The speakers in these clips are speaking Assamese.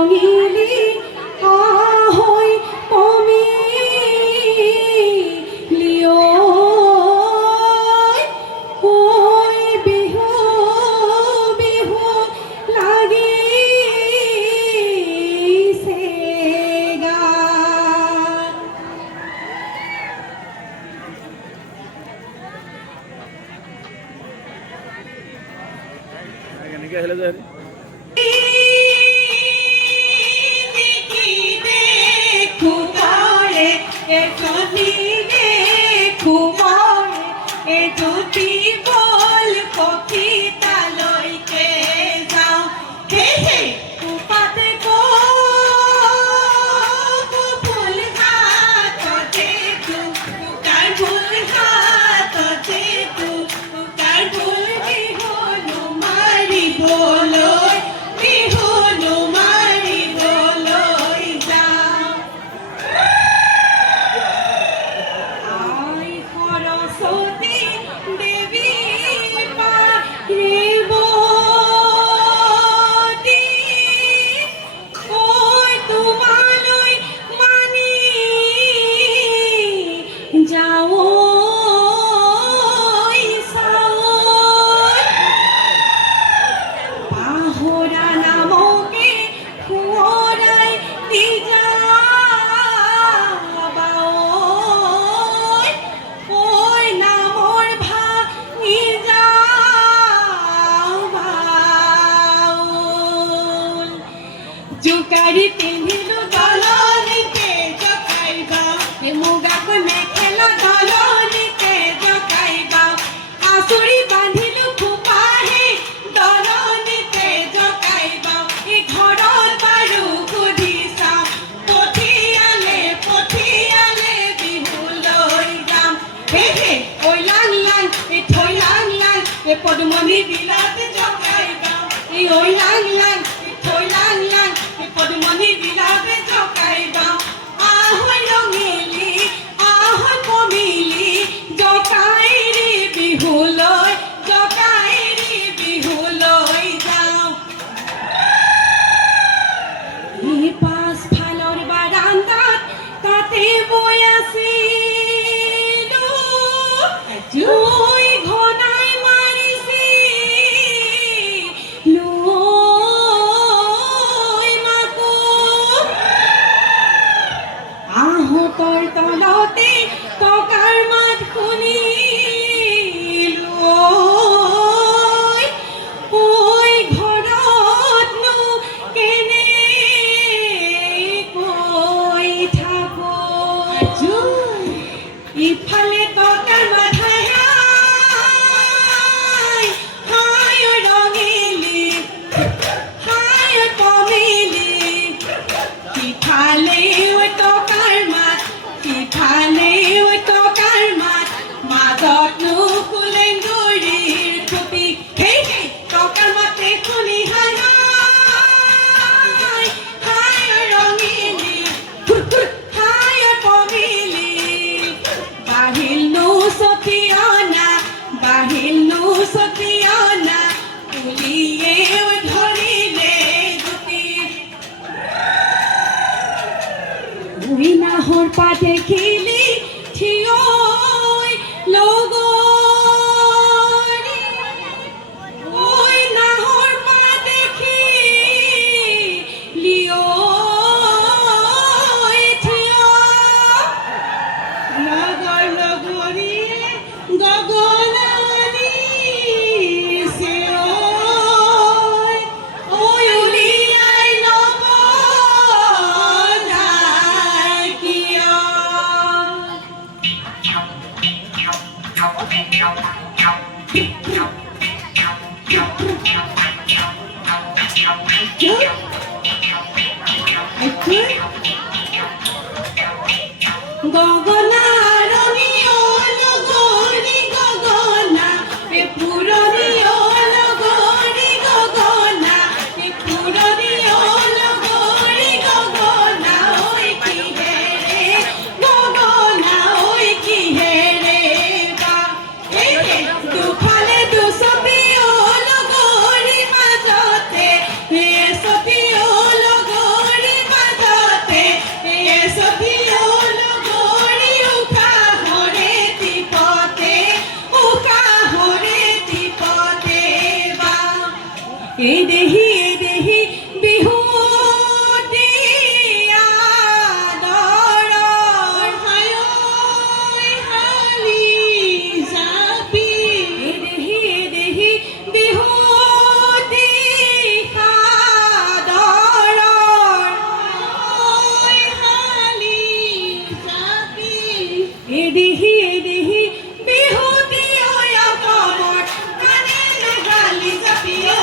ৰঙিলী হৈ কমি বিহু বিহু লাগিছে গান। এনেকৈ আহিলে যে জোকাৰি পিন্ধিলো দলনিতে জকাইবা মুগাক মেখেলা দলনিতে জকাইবা আঁচুৰি বান্ধিলো খোপাহে দলনিতে জকাইবা ঘৰত বাৰু সুধি চাওঁ পঠিয়ালে বিহু লৈ যাম হে ঐ লাং লাং থৈ লাং লাং পদুমণি বিলাত জকাইবা ঐ লাং লাং থৈ লাং লাং পদুমণি বিলাতে জকাইবা আহৈ ৰঙিলী আহৈ কমিলি জকাইৰি বিহুলৈ যাওঁ। পাছফালৰ বাৰান্দাত তাতে বৈ আছিলো ঘনাই মাৰিছিলো আহঁতৰ তলতে টকাৰ মাত শুনিলো ঐ ঘৰতনো কেনেকৈ থাকো ইফালে টকাৰ মাত হাই ৰঙিলী হাই কমিলি সিফালে টকাৰ মাত মাজতনো ফুলেংগুৰিৰ খুপি সেই টকাৰ মাতে শুনি হাই ৰঙিলী হাই কমিলি বাহিলনো চতিয়ানা পুলিয়ে ধৰিলে জুতি নাহৰ পাতে খিলি থিয় লগৰী নাহৰ পাতে খিলি থিয় লগৰী গগনানী উলিয়াই ল'ব গগনা ৰঙী লগৰী গগনা পুৰণি লগৰী গগনা পুৰণি লগৰী গগনা ঐ কিহেৰে বা দুফালে দুচপি লগৰী মাজতে চপি লগৰী এই দেহি বিহুতি আদৰৰ হায়ৈ হালি যাবি এই দেহি বিহুতি আদৰৰ হায়ৈ হালি যাবি এই দেহি বিহুতি ঐ অসমৰ কানে গালি যাবি ঐ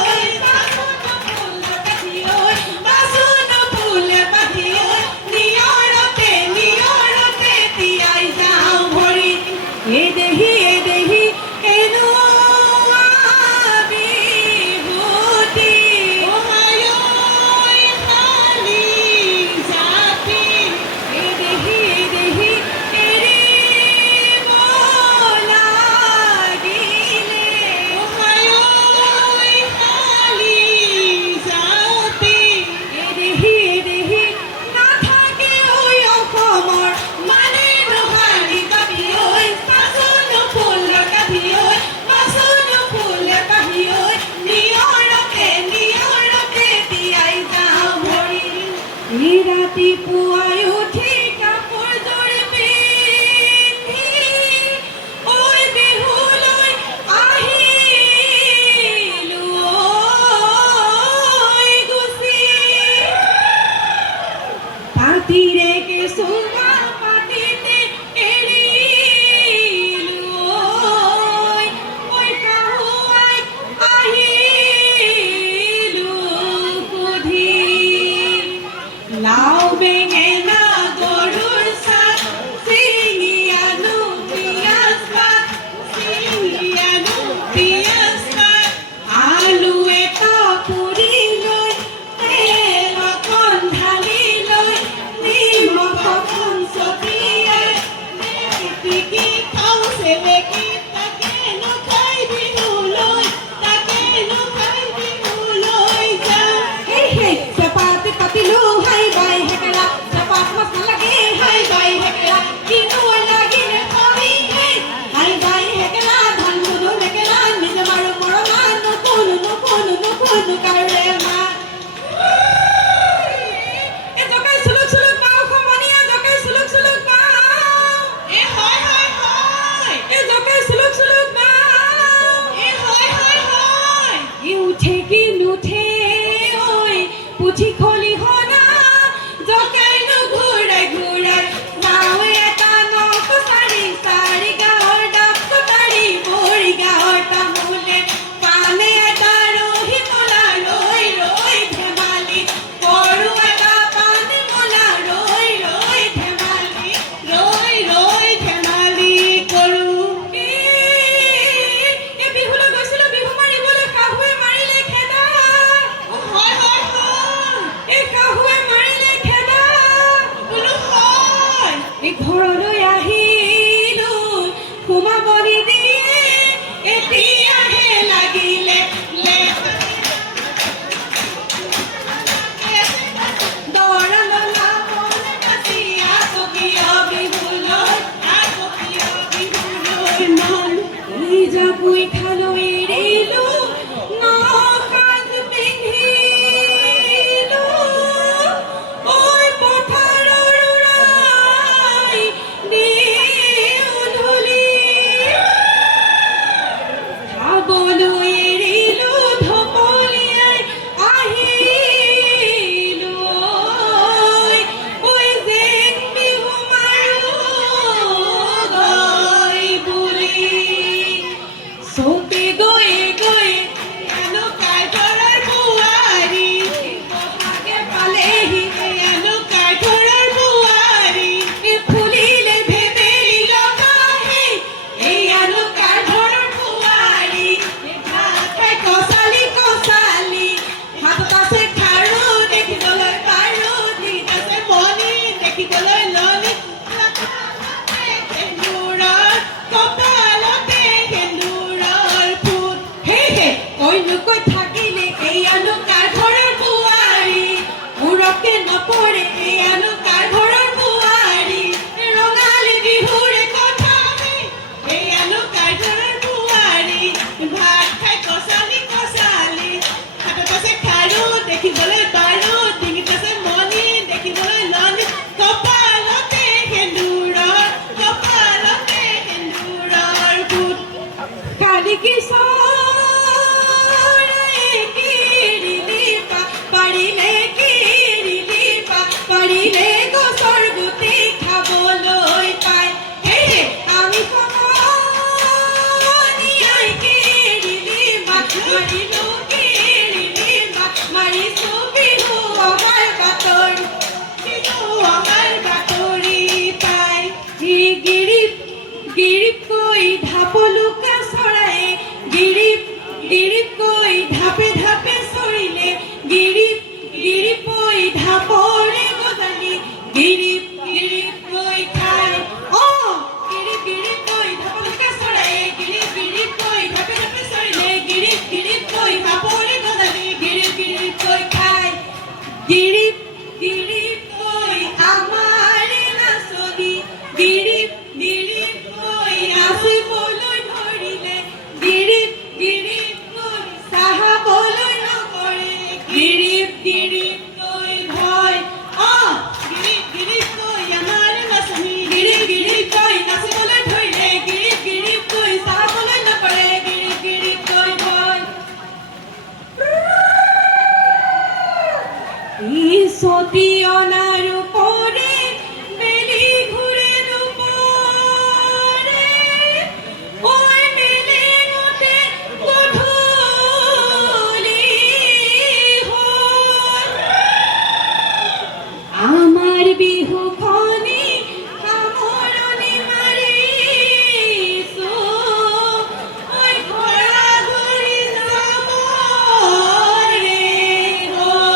এই দেহি এনো বিভূতি হায়ৈ হালি যাবি এই দেহি এৰিব লাগিলে হায়ৈ হালি যাবি এই দেহি নাথাকে ঐ অসমৰ মানে নোহাৰি যাবি ঐ ৰাতিপুৱাই উঠি কাপোৰযোৰ পিন্ধি ঐ বিহুলৈ আহিলোঁ ঐ গুচি পাতিৰে কেঁচুৱা পাতিতে এৰিলোঁ ঐ কাহুৱাই আহিলোঁ সুধি লাও বেঙেনা গৰুৰ চাক চিঙি আনো পিয়াজ পাত আলু এটা পুৰি লৈ তেল অকণ ঢালি লৈ নিমখ অকণ ছটিয়াই পিটিকি খাওঁ চেলেকি তাকেনো খাই বিহুলৈ যাওঁ চেপাত পাতিলো হাই বাই হেকেলা চেপাত মাছ নালাগে হাই বাই হেকেলা কিনো লাগিলে খাবি হাই বাই হেকেলা ধান মুদু হেকেলা নিজ মাৰো মৰমা নুকুনো কাৰে মা এ জকাই চুলুক পাও সমনীয়া জকাই চুলুক পাও এ হয় এ জকাই চুলুক পাও এ হয় ই উঠে কি নুঠে ঐ পুঠি খলিহনা জকাইনো ঘূৰাই নাও এটা নখ চাৰি গাঁৱৰ ডাব কটাৰী মৰি গাঁৱৰ তামোলে পানে এটা ৰহি মলা ৰৈ ধেমালি গৰু এটা পানী মলা ৰৈ ধেমালি কৰো এই বিহুলৈ গৈছিলো বিহু মাৰিবলৈ কাহুৱে মাৰিলে খেদা এই কাহুৱে মাৰিলে খেদা এই ঘৰলৈ আহিলো সোমাব নিদিয়ে এতিয়াহে লাগিলে দৰা ললা মনে কাটি আকীয় বিহুলৈ মন এই জাপুই খালৈ এৰিলো নকাজ পিন্ধিলো ঐ পথাৰৰ উৰাই দিওঁ ধূলি খাবলৈ এৰিলো ধপলিয়াই আহিলো ঐ যেন বিহু মাৰো গৈ বুলি চৌকে গৈ এনুকাই ঘৰৰ বোৱাৰী বহাগে পালেহি এনুকাই ঘৰৰ বোৱাৰী ফুলিলে ভেবেলি লগাহে এই এনুকাই ঘৰৰ বোৱাৰী ভাত খাই কচালি হাতত আছে খাৰু দেখিবলৈ পাৰো দিন আছে মণি দেখিবলৈ ললি কপালতে সেন্দুৰৰ ফুট কৈ থাকিলে এইয়ানো কাৰ ঘৰৰ বোৱাৰী মূৰকে নপৰে এইয়ানো কাৰ ঘৰৰ বোৱাৰী ৰঙালী বিহুৰে কথা এইয়ানো কাৰ ঘৰৰ বোৱাৰী ভাত খাই কচালি হাতত মাৰিছো বিহু অহাৰ বাতৰি পাই গিৰিপ গিৰিপকৈ ঢাপলুকা চৰায়ে গিৰিপকৈ ঢাপে ঢাপে চৰিলে গিৰিপকৈ ঢাপৰে গজালি গিৰিপকৈ খাই গিৰিপকৈ ঢাপলুকা চৰায়ে গিৰিপকৈ ঢাপে ঢাপে চৰিলে গিৰিপকৈ ঢাপৰে গজালি গিৰিপকৈ খাই গিৰিপকৈ আমাৰে নাচনি গিৰিপকৈ নাচিবলৈ ধৰিলে গিৰিপকৈ চাহাবলৈ নকৰে গিৰিপকৈ ভয় গিৰিপকৈ আমাৰে নাচনি গিৰিপকৈ নাচিবলৈ ধৰিলে গিৰিপকৈ চাহাবলৈ নকৰে গিৰিপকৈ ভয় সতী অনাৰ উপৰে বেলি ঘুৰে দুপুৰে ওই মেলেঙতে গধূলি হল আমাৰ বিহুখনি কামৰণি মাৰিছো ওই ঘৰা ঘৰি যাবৰে হ'ল